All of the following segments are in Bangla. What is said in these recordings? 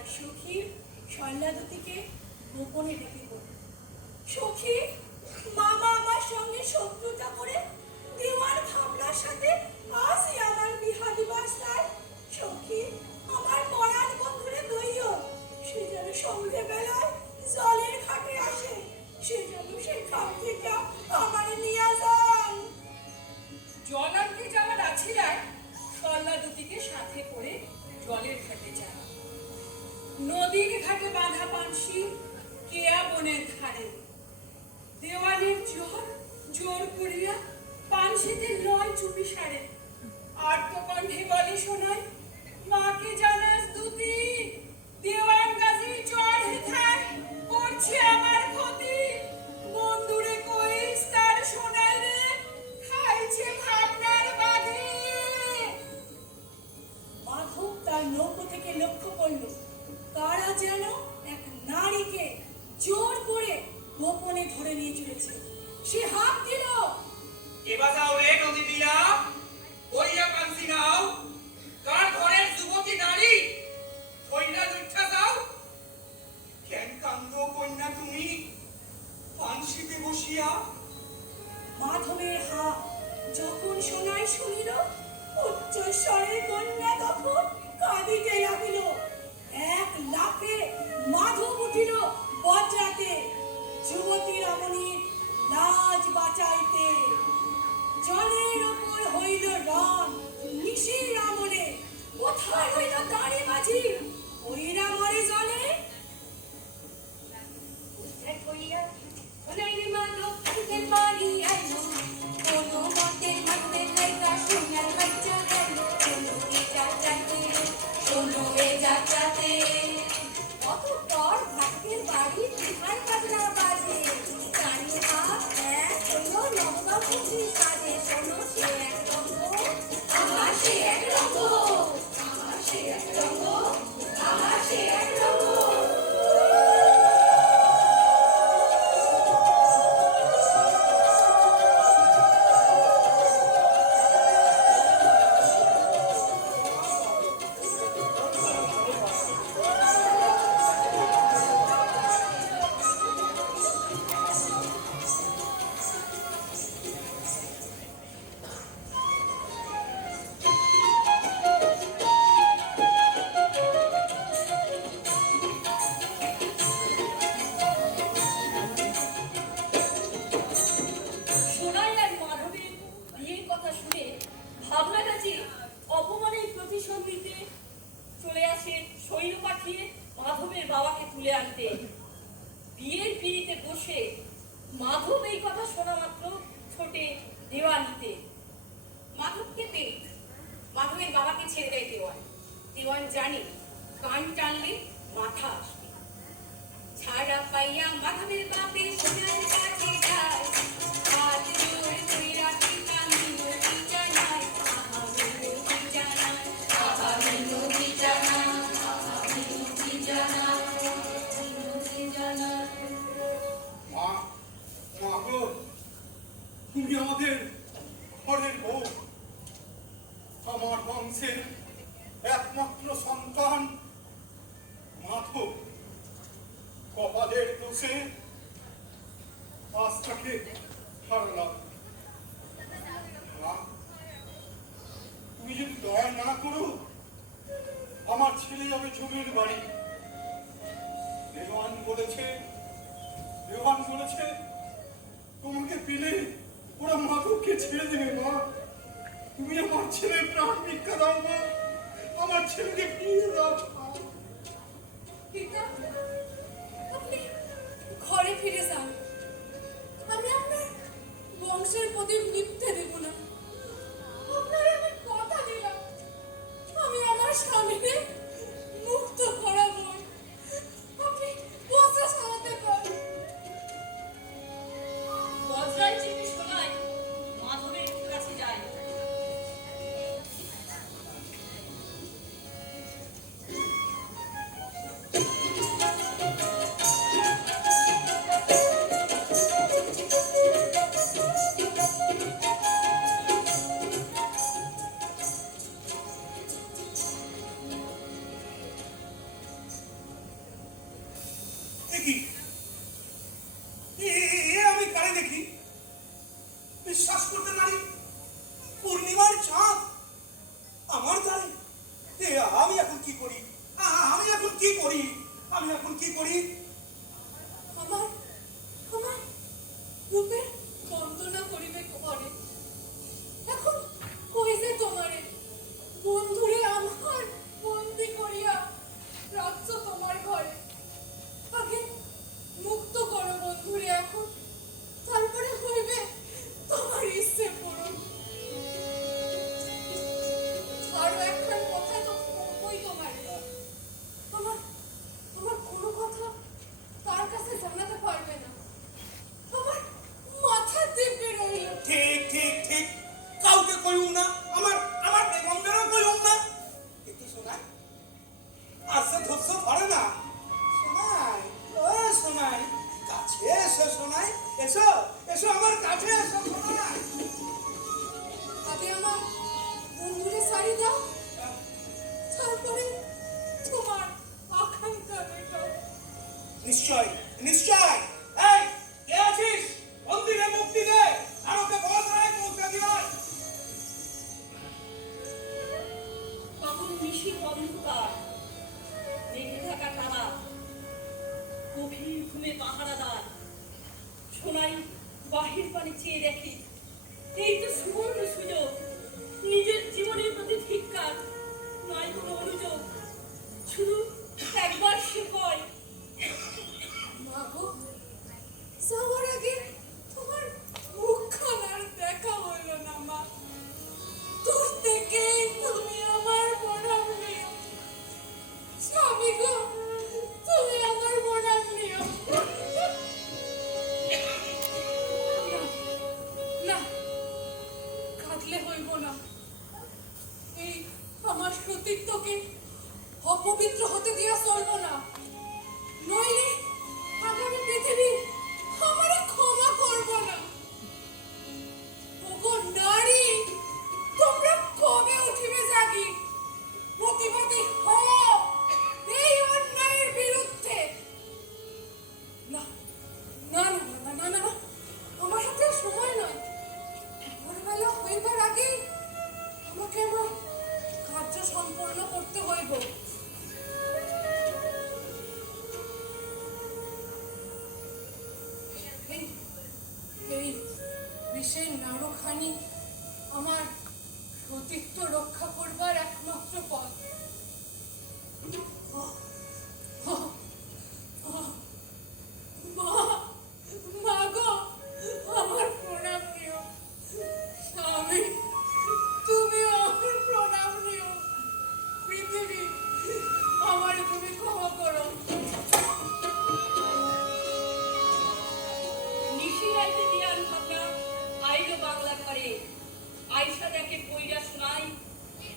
আর সখী সল্লাদতিকে গোপনে সখী, মামা আমার সঙ্গে শত্রুতা করে দেওয়ার ভাবনার সাথে আমার সখী, আমার বন্ধুরে সে যেন বেলায় জলের ঘাটে আসে, সে যেন সেখান থেকে আমার নিয়ে যান। জলান্তে যাওয়ার আছিলায় সল্লা দুটিকে সাথে করে জলের ঘাটে যায়। নদীর ঘাটে বাঁধা পানসি, কেয়া বনের ধারে। দেওয়ালের জোর জোর করিয়া পানসিতে লয় চুপি সারে। আর্তকণ্ঠে বলে শোনায়, মাকে জানাস দুতি দেওয়ান গাছি চড় হেথায় করছে আমার ক্ষতি। বসিয়া মাধবের হাত যখন শোনায় শুনিল কন্যা তখন কাঁদিতে লাগিল। এক লাফে মাধব উঠিল বজ্রাতে। যুবতী রমণীর লাজ বাঁচাইতে। জলের ওপর হইল রং নিশির আমলে কোথায় হইল দাঁড়ি মাঝি? পিড়িতে বসে মাধব এই কথা শোনা মাত্র ছোটে দেওয়ানিতে মাধবকে পেয়ে মাধবের বাবাকে ছেড়ে দেয় দেওয়ান দেওয়ান জানে কান টানলে মাথা আসবে। ছাড়া পাইয়া মাধবের বাপে সোনার কাছে যায়। দয়া না করো আমার ছেলে যাবে জমির বাড়ি। দেওয়ান বলেছে দেওয়ান বলেছে, তোমাকে পেলে ওরা মাধবকে ছেড়ে দেবে, মা। তুমি আমার ছেলের প্রাণ ভিক্ষা দাও, মা। আমার ছেলেকে ফিরিয়ে দাও ঘরে ফিরে যান। আমি আপনার বংশের প্রদীপ নিভতে দেব আমি এখন কি করি? আমি এখন কি করি? আমার ん? বনে পাহারাদার সোনাই, বাহির পানি চেয়ে দেখি। এই তো সুবর্ণ সুযোগ। নিজের জীবনের প্রতি ধিক্কার, নয় কোনো অনুযোগ। শুধু একবার সে কয় মাগো যাওয়ার আগে তোমার মুখখানার দেখা হইল না, মা। তোর একটুখানি আমার সতীত্ব রক্ষা করবার একমাত্র পথ। গাইল বাংলা করে আয়সা দেখে কইরা শোনাই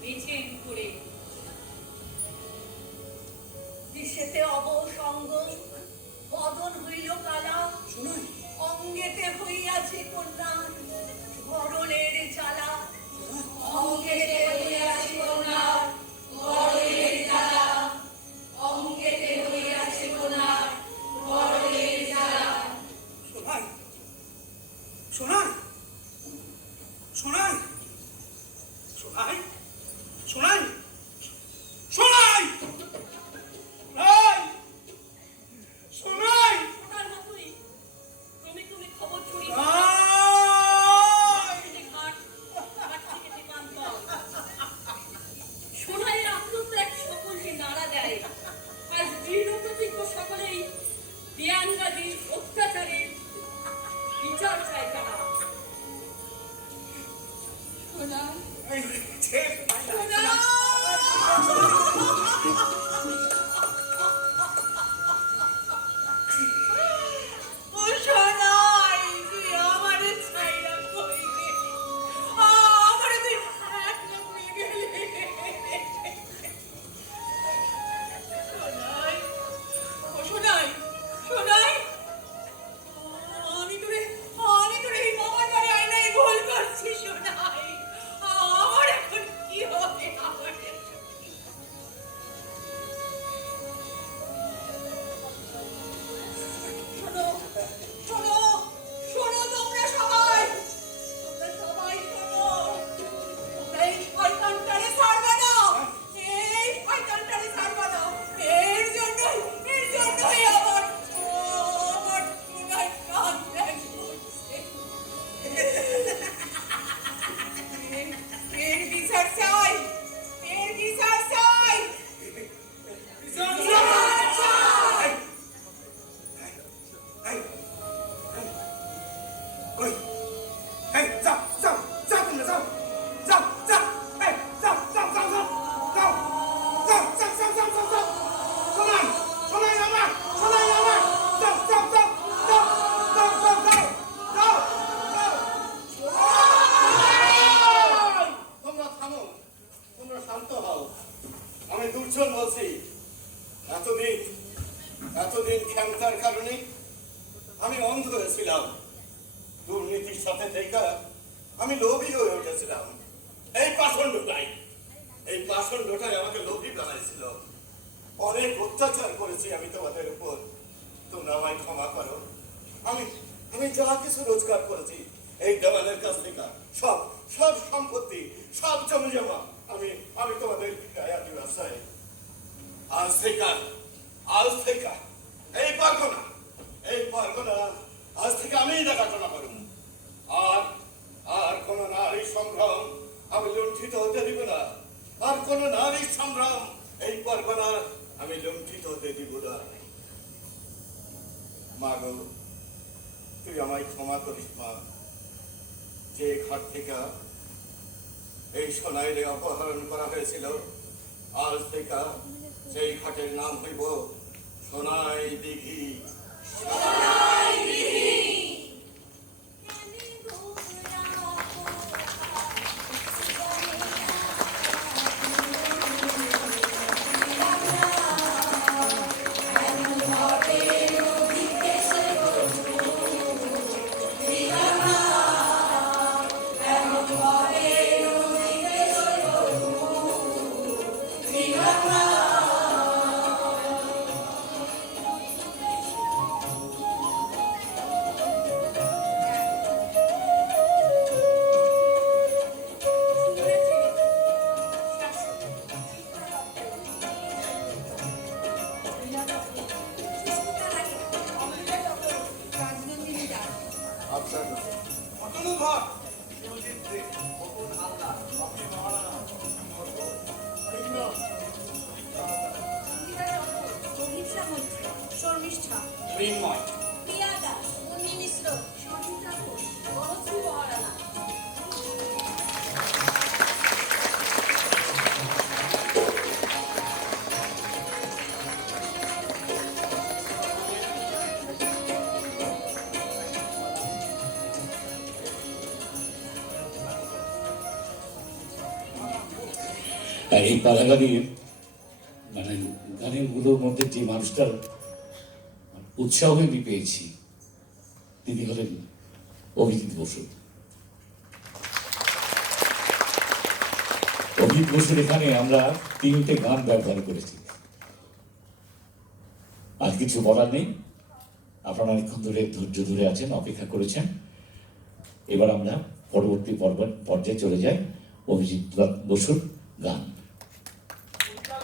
বেছেন করে দৃশ্যেতে অবসঙ্গ বদন হইল কালা অঙ্গেতে হইল দুজন বলছি, এতদিন এতদিন ক্ষমতার কারণে আমি অন্ধ হয়েছিলাম দুর্নীতির সাথে দেখা আমি লোভী হয়ে উঠেছিলাম। এই পাষণ্ডটাই এই পাষণ্ডটাই আমাকে লোভী বানাইছিল। অনেক অত্যাচার করেছি আমি তোমাদের উপর। তোমরা আমায় ক্ষমা করো। আমি আমি যা কিছু রোজগার করেছি, এই দেওয়ালের কাছ থেকে সব সব সম্পত্তি, সব জমি জমা। মা গো তুই আমায় ক্ষমা করিস, মা। যে ঘর থেকে এই সোনাইরে অপহরণ করা হয়েছিল, আজ থেকে সেই ঘাটের নাম হইব সোনাই দিঘি। এই পালাগানির মানে গানের মধ্যে যে মানুষটার উৎসাহ আমি পেয়েছি, তিনি হলেন অভিজিৎ বসু। অভিজিৎ বসুর এখানে আমরা তিনটে গান ব্যবহার করেছি। আর কিছু বলার নেই। আপনারা অনেকক্ষণ ধরে ধৈর্য ধরে আছেন, অপেক্ষা করেছেন। এবার আমরা পরবর্তী পর্ব পর্যায়ে চলে যাই অভিজিৎ বসুর গান।